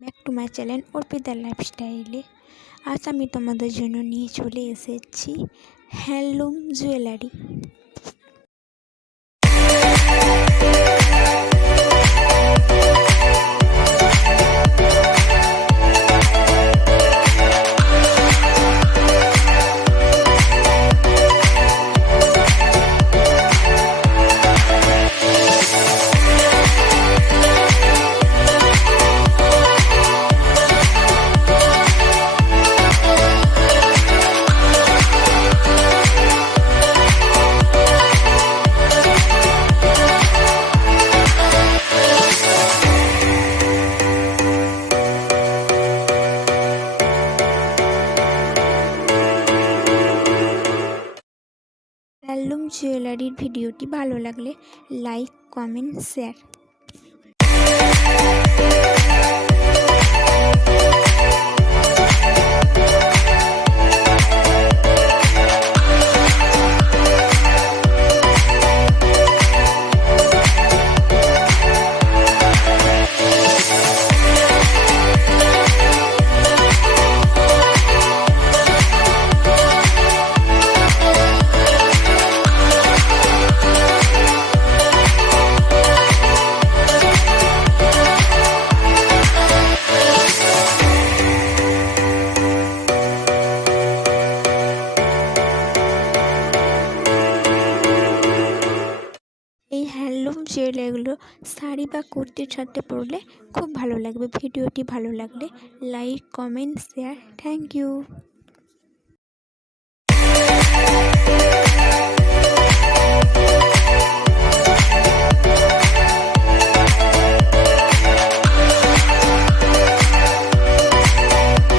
Back to my channel Arpita লাইফস্টাইলে। আজ আমি তোমাদের জন্য নিয়ে চলে এসেছি হ্যান্ডলুম জুয়েলারি। হ্যান্ডলুম জুয়েলারির ভিডিওটি ভালো লাগলে লাইক, কমেন্ট, শেয়ার। এই হ্যান্ডলুম জুয়েলারিগুলো শাড়ি বা কুর্তির সাথে পরলে খুব ভালো লাগবে। ভিডিওটি ভালো লাগলে like, comment, share. Thank you.